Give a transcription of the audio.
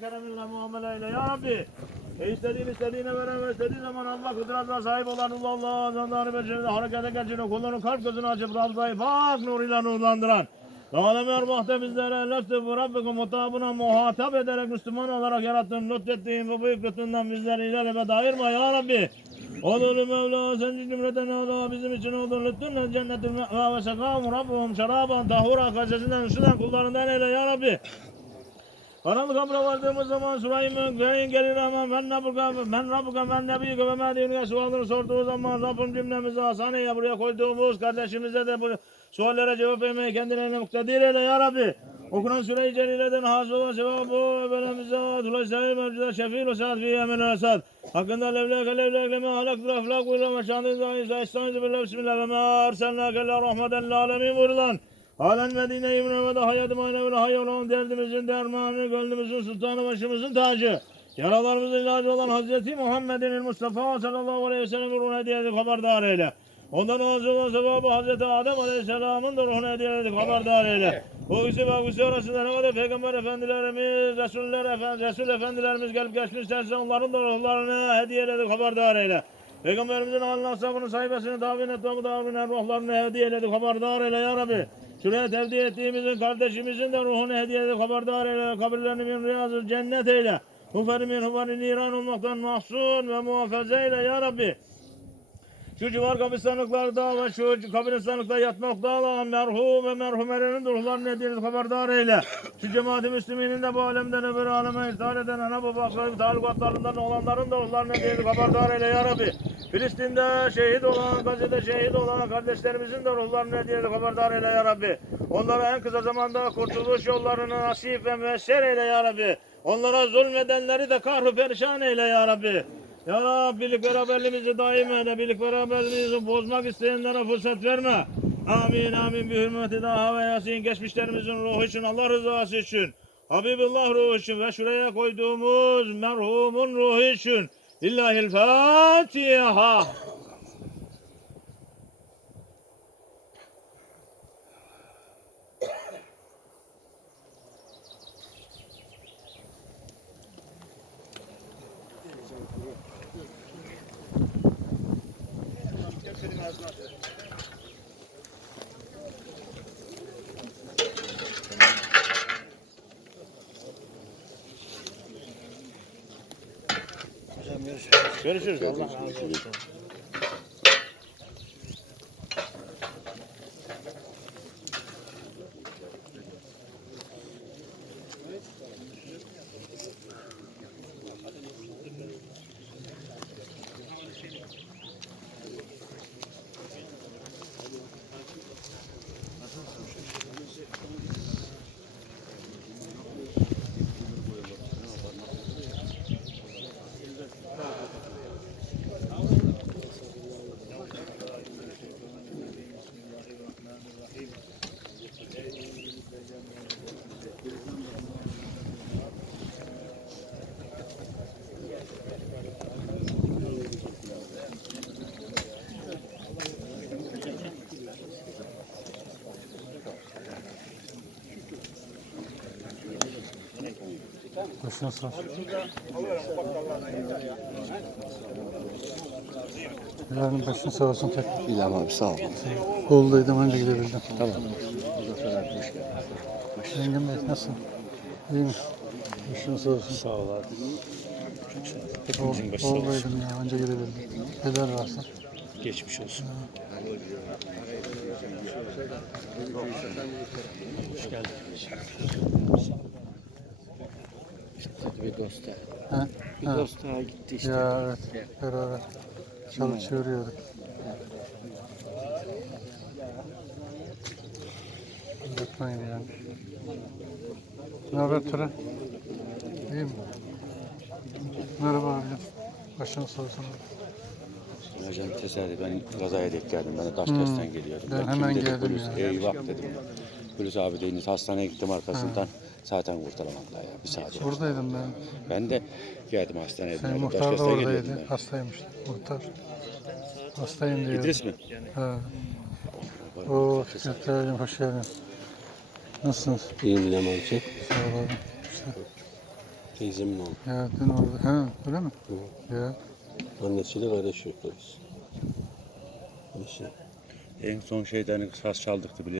kereminle muamele eyle ya Rabbi. E istediğin istediğine veren ve zaman Allah kudretine sahip olan Allah Allah zandarı beceride harekete geçiren kulların kalp gözünü açıp Ravza-i Pak nuruyla nurlandıran. Alem ervahte bizlere lütfü bu Rabbike mutabına muhatap ederek Müslüman olarak yarattığın lütfettiğin bu büyük lütfünden bizleri ilerleme ayırma ya Rabbi. Olur Mevla sen cümleten Allah bizim için olur lütfunle cennetin ve ve sekâhum Rabbuhum şeraban tahura kazesinden üşüden kullarından eyle ya Rabbi. Karanlık kabra vardığımız zaman Süleyman Göğün gelir ama men rabbuka men rabbuka men nebiyike ve men dinine sualını sorduğu zaman Rabbim cümlemizi hastaneye buraya koyduğumuz kardeşimize de bu suallere cevap vermeye kendilerine muktedir eyle ya Rabbi. Okunan süre-i celileden hasıl olan sevabı velemize atulay sahil mevcuda şefil ve saat fiye emel esad. Hakkında levleke levleke me halaktul ahlak ve ilme şandın zahir estaizu billah bismillah ve me arselnake la rahmeten lil alemin buyurulan. Halen Medine-i Münevve'de hayat-ı manevi hayır olan derdimizin dermanı, gönlümüzün sultanı, başımızın tacı. Yaralarımızın ilacı olan Hazreti Muhammed'in Mustafa sallallahu aleyhi ve sellem'in ruhuna hediye edip haberdar eyle. Ondan razı olan sevabı Hazreti Adem aleyhisselamın da ruhuna hediye edip haberdar eyle. O ikisi ve ikisi arasında ne kadar peygamber efendilerimiz, Resuller efendi, Resul efendilerimiz gelip geçmişlerse onların da ruhlarını hediye edip haberdar eyle. Peygamberimizin haline ashabını sahibesini davin et ve davin ruhlarını hediye edip haberdar eyle ya Rabbi. Şuraya tevdi ettiğimizin kardeşimizin de ruhunu hediye edip haberdar eyle. Kabirlerini min riyazı cennet eyle. Huferi min huferi niran olmaktan mahzun ve muhafaza eyle ya Rabbi. Şu civar kabristanlıklarda ve şu kabristanlıkta yatmakta merhum ve merhumelerinin ruhlarını edip haberdar eyle. Şu cemaat-i müsliminin de bu alemden öbür aleme ihtar eden ana baba akrabi talukatlarından olanların da ruhlarını edip haberdar eyle ya Rabbi. Filistin'de şehit olan, Gazze'de şehit olan kardeşlerimizin de ruhlarını edip haberdar eyle ya Rabbi. Onlara en kısa zamanda kurtuluş yollarını nasip ve müesser eyle ya Rabbi. Onlara zulmedenleri de kahru perişan eyle ya Rabbi. Ya Rabbi birlik beraberliğimizi daim eyle. Birlik beraberliğimizi bozmak isteyenlere fırsat verme. Amin amin. Bir hürmeti daha ve yasin. Geçmişlerimizin ruhu için Allah rızası için. Habibullah ruhu için ve şuraya koyduğumuz merhumun ruhu için. Lillahil Fatiha. Görüşürüz. Allah razı olsun. Başına sağ olsun. Yarın başın sağ olsun tekrar. İlham abi sağ ol. Bolu'daydım önce gidebildim. Tamam. Zengin Bey nasılsın? İyi mi? Başın sağ olsun. Sağ ol abi. Bolu'daydım ya önce gidebildim. Neler varsa. Geçmiş olsun. Hoş geldin. Bir dost daha. Ha? Bir Ha. dost daha gitti işte. Ya evet. Beraber çalışıyor yürüyorduk. Unutmayın yani. Ne haber Tura? İyi mi? Merhaba abicim. Başın sağ olsun. Hocam tesadüf ben kazaya denk geldim. Ben de Taşkent'ten geliyordum. ben Ben, hemen geldim polis, ya. eyvah dedim. Polis abi deyiniz hastaneye gittim arkasından. Zaten kurtaramadılar ya bir saat. Buradaydım ben. Ben de geldim hastaneye. Senin bindim. muhtar da oradaydı. Hastaymış. Muhtar. Hastayım diyor. İdris mi? Ha. Oo Fikret Bey'im hoş geldin. Nasılsınız? İyiyim Lemançı. Sağ ol abi. İşte, Teyzemin oğlu. ya dün orada. Ha öyle mi? Ya. Annesiyle kardeş. Neyse. En son şeyden saz çaldıktı bile.